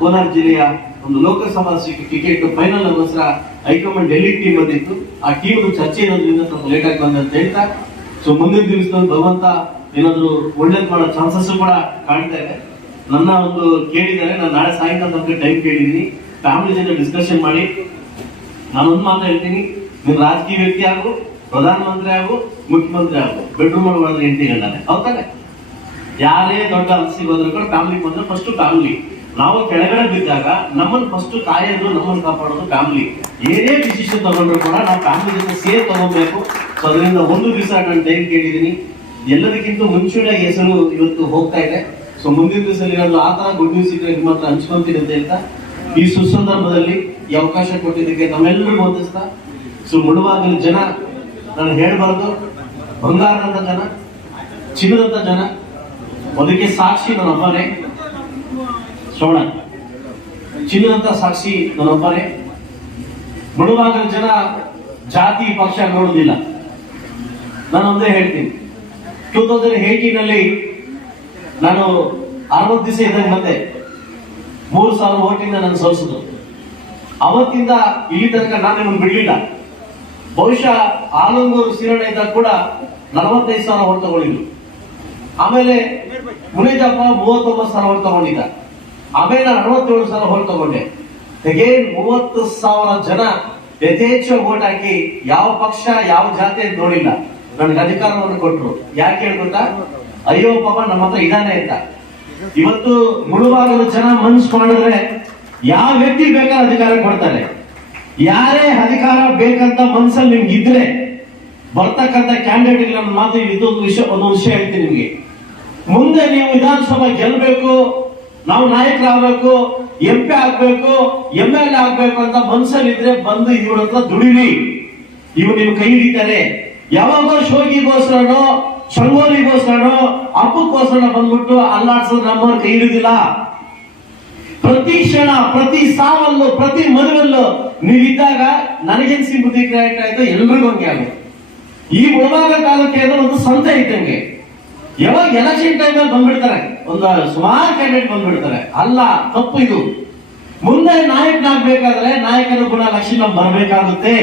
ಕೋಲಾರ ಜಿಲ್ಲೆಯ ಒಂದು Lok Sabha seat ticket final ಅನ್ನೋಸ್ಕರ ಹೈಕಮಾಂಡ್ ಡೆಲ್ಲಿ ಟೀಮ್ ಬಂದಿತ್ತು. ಆ ಟೀಮ್ ಚರ್ಚೆ ಇರೋದ್ರಿಂದ ಸ್ವಲ್ಪ ಲೇಟ್ ಆಗಿ ಬಂದ ಅಂತ ಹೇಳ್ತಾ. ಸೊ ಮುಂದಿನ ದಿವಸದಲ್ಲಿ ಭಗವಂತ ಏನಾದ್ರು ಒಳ್ಳೇದ್ ಮಾಡೋ ಚಾನ್ಸಸ್ ಕೂಡ ಕಾಣ್ತಾ ಇದೆ. ನನ್ನ ಒಂದು ಕೇಳಿದ್ದಾರೆ, ನಾನು ನಾಳೆ ಸಾಯಂಕಾಲ ತನಕ ಟೈಮ್ ಕೇಳಿದೀನಿ ಫ್ಯಾಮಿಲಿ ಜೊತೆ ಡಿಸ್ಕಷನ್ ಮಾಡಿ. ನಾನು ಒಂದು ಮಾತು ಹೇಳ್ತೀನಿ. ನೀನು ರಾಜಕೀಯ ವ್ಯಕ್ತಿ ಆಗು, ಪ್ರಧಾನಮಂತ್ರಿ ಆಗು, ಮುಖ್ಯಮಂತ್ರಿ ಆಗು. ಬೆಡ್ರೂಮ್ ಒಳಗೆ ಹೆಂಡತಿ ಹೇಳ್ತಾನೆ ಹೌದಾನೆ ಯಾರೇ ದೊಡ್ಡ ಅನ್ಸಿ ಹೋದ್ರು ಕೂಡ ಫ್ಯಾಮಿಲಿ ಬಂದ್ರೆ ಫಸ್ಟ್ ಫ್ಯಾಮಿಲಿ ನಾವು ಕೆಳಗಡೆ ಬಿದ್ದಾಗ ನಮ್ಮನ್ನು ಫಸ್ಟ್ ಕಾಯೋದು ನಮ್ಮನ್ನು ಕಾಪಾಡೋದು ಫ್ಯಾಮಿಲಿ ಏನೇ ಡಿಸಿಷನ್ ತಗೊಂಡ್ರು ಕೂಡ ನಾವು ಫ್ಯಾಮಿಲಿ ಜೊತೆ ಸೇರ್ ತಗೋಬೇಕು. ಸೊ ಅದರಿಂದ ಒಂದು ದಿವಸ ನಾನು ಟೈಮ್ ಕೇಳಿದ್ದೀನಿ. ಎಲ್ಲದಕ್ಕಿಂತ ಮುಂಚೂಣಿ ಹೆಸರು ಇವತ್ತು ಹೋಗ್ತಾ ಇದೆ. ಸೊ ಮುಂದಿನ ದಿವಸದಲ್ಲಿ ಏನಾದ್ರು ಆ ತರ ಗುಡ್ ನ್ಯೂಸ್ ಇದ್ರೆ ನಿಮ್ಮ ಹತ್ರ ಹಂಚ್ಕೊಂತೀನಿ ಅಂತ ಹೇಳ್ತಾ ಈ ಸುಸಂದರ್ಭದಲ್ಲಿ ಈ ಅವಕಾಶ ಕೊಟ್ಟಿದ್ದಕ್ಕೆ ನಮ್ಮೆಲ್ಲರೂ ವಂದಿಸ್ತಾ. ಸೊ ಮುಳುವಾಗಿನ ಜನ ನಾನು ಹೇಳಬಾರ್ದು. ಬಂಗಾರದಂತ ಜನ, ಚಿನ್ನದಂತ ಜನ ಅದಕ್ಕೆ ಸಾಕ್ಷಿ ನನ್ನೊಬ್ಬನೇ ಶ್ರವಣ ಚಿನ್ನದಂತ ಸಾಕ್ಷಿ ನನ್ನೊಬ್ಬನೇ. ಮುಳುವಾಗಿನ ಜನ ಜಾತಿ ಪಕ್ಷ ನೋಡುದಿಲ್ಲ. ನಾನು ಒಂದೇ ಹೇಳ್ತೀನಿ. ಟೂ ತೌಸಂಡ್ ಏಯ್ಟೀನ್ ನಾನು ಅರವತ್ತು ದಿವಸ ಇದ್ದಂಗೆ ಮತ್ತೆ ಮೂರು ಸಾವಿರ ಓಟಿಂದ ನಾನು ಸೋಲಿಸಿದ್ರು ಅವತ್ತಿಂದ ಇಲ್ಲಿ ತನಕ ನಾನು ನಿಮ್ಮನ್ನು ಬಿಡಲಿಲ್ಲ. ಬಹುಶಃ ಆಲಂಗೂರು ಸೀರಣ ಇದ್ದಾಗ ಕೂಡ ನಲವತ್ತೈದು ಸಾವಿರ ಓಟ್ ತಗೊಂಡಿದ್ರು ಆಮೇಲೆ ಮುನೇಜಪ್ಪ ಮೂವತ್ತೊಂಬತ್ತು ಸಾವಿರ ಓಟ್ ತಗೊಂಡಿದ್ದ. ಆಮೇಲೆ ಅರವತ್ತೇಳು ಸಾವಿರ ಹೋಲ್ ತಗೊಂಡೆ. ಅಗೇನ್ ಮೂವತ್ತು ಸಾವಿರ ಜನ ಯಥೇಚ್ಛ ಓಟ್ ಹಾಕಿ ಯಾವ ಪಕ್ಷ, ಯಾವ ಜಾತಿ ಅಂತ ನೋಡಿಲ್ಲ. ನನಗೆ ಅಧಿಕಾರವನ್ನು ಕೊಟ್ಟರು ಯಾಕೆ ಹೇಳ್ಕೊತಾ ಅಯ್ಯೋ, ಪಾಪ ನಮ್ಮ ಹತ್ರ ಇದಾನೆ ಅಂತ. ಇವತ್ತು ಮುಳುವಾಗದ ಜನ ಮನ್ಸ್ ಮಾಡಿದ್ರೆ ಯಾವ ವ್ಯಕ್ತಿ ಬೇಕಾದ ಅಧಿಕಾರ ಕೊಡ್ತಾರೆ ಯಾರೇ ಅಧಿಕಾರ ಬೇಕಂತ ಮನ್ಸಲ್ಲಿ ನಿಮ್ಗೆ ಇದ್ರೆ ಬರ್ತಕ್ಕಂಥ ಕ್ಯಾಂಡಿಡೇಟ್ ನನ್ನ ಮಾತು, ಇದೊಂದು ವಿಷಯ, ಒಂದೊಂದು ವಿಷಯ ಹೇಳ್ತೀನಿ ನಿಮ್ಗೆ. ಮುಂದೆ ನೀವು ವಿಧಾನಸಭಾ ಗೆಲ್ಬೇಕು ನಾವು ನಾಯಕರಾಗಬೇಕು ಎಂ ಪಿ ಆಗ್ಬೇಕು ಎಂ ಎಲ್ ಆಗ್ಬೇಕು ಅಂತ ಮನಸ್ಸಲ್ಲಿ ಇದ್ರೆ ಬಂದು ಇವ್ರ ಹತ್ರ ದುಡಿರಿ. ಇವ್ರು ನಿಮ್ ಕೈ ಹಿಡಿತಾರೆ. ಯಾವಾಗೋ ಶೋಗಿಗೋಸ್ಕರನೋ ಶಂಗೋಲಿಗೋಸ್ಕರನೋ ಹಬ್ಬಕ್ಕೋಸ್ಕರ ಬಂದ್ಬಿಟ್ಟು ಅಲ್ಲಾಡ್ಸೋದು ನಮ್ಮವ್ರ ಕೈ ಹಿಡಿದಿಲ್ಲ. ಪ್ರತಿ ಕ್ಷಣ, ಪ್ರತಿ ಸಾವಲ್ಲೂ, ಪ್ರತಿ ಮದುವಲ್ಲೂ ನೀವಿದ್ದಾಗ ನನಗೇನ್ ಸಿಂಪತಿ ಕ್ರಿಯೇಟ್ ಆಯ್ತು ಎಲ್ರಿಗೂ ಹಂಗೆ ಆಗುತ್ತೆ. ಈ ಮುಳಬಾಗ ಕಾಲಕ್ಕೆ ಒಂದು ಸಂತೆ ಇದ್ದಂಗೆ ಯಾವಾಗ ಎಲೆಕ್ಷನ್ ಟೈಮಲ್ಲಿ ಬಂದ್ಬಿಡ್ತಾರೆ. ಒಂದು ಸುಮಾರು ಕ್ಯಾಂಡಿಡೇಟ್ ಬಂದ್ಬಿಡ್ತಾರೆ. ಅಲ್ಲ, ತಪ್ಪು ಇದು. ಮುಂದೆ ನಾಯಕನಾಗ್ಬೇಕಾದ್ರೆ ನಾಯಕನ ಗುಣ ಲಕ್ಷಣ ಬರಬೇಕಾಗುತ್ತೆ.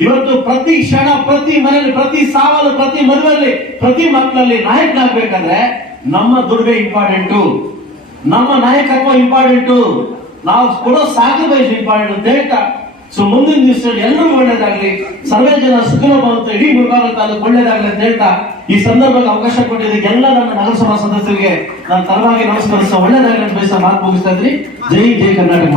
ಇವತ್ತು ಪ್ರತಿ ಕ್ಷಣ, ಪ್ರತಿ ಮನೆಯಲ್ಲಿ, ಪ್ರತಿ ಸಾವಲು, ಪ್ರತಿ ಮದುವೆಯಲ್ಲಿ, ಪ್ರತಿ ಮಕ್ಕಳಲ್ಲಿ ನಾಯಕನಾಗಬೇಕಾದ್ರೆ ನಮ್ಮ ದುರ್ಗೆ ಇಂಪಾರ್ಟೆಂಟು ನಮ್ಮ ನಾಯಕತ್ವ ಇಂಪಾರ್ಟೆಂಟು ನಾವು ಕೊಡೋ ಸಾಕ್ರಿಫೈಸ್ ಇಂಪಾರ್ಟೆಂಟ್ ಅಂತ ಹೇಳ್ತಾ ಸೊ ಮುಂದಿನ ದಿವಸದಲ್ಲಿ ಎಲ್ಲರೂ ಒಳ್ಳೇದಾಗ್ಲಿ. ಸರ್ವೇ ಜನ ಸುಖಲ ಬಂತು ಇಡೀ ಮುಳಬಾಗ ತಾಲೂಕು ಒಳ್ಳೇದಾಗ್ಲಿ ಅಂತ ಹೇಳ್ತಾ ಈ ಸಂದರ್ಭಕ್ಕೆ ಅವಕಾಶ ಕೊಟ್ಟಿದ್ದಕ್ಕೆ ಎಲ್ಲ ನಮ್ಮ ನಗರಸಭಾ ಸದಸ್ಯರಿಗೆ ನಾನು ತರವಾಗಿ ನಮಸ್ಕರಿಸ ಒಳ್ಳೇದಾಗ್ಲಿ ಅಂತ ಬಯಸ ಮಾತು ಮುಗಿಸ್ತಾ ಇದ್ರಿ ಜೈ ಜೈ ಕರ್ನಾಟಕ.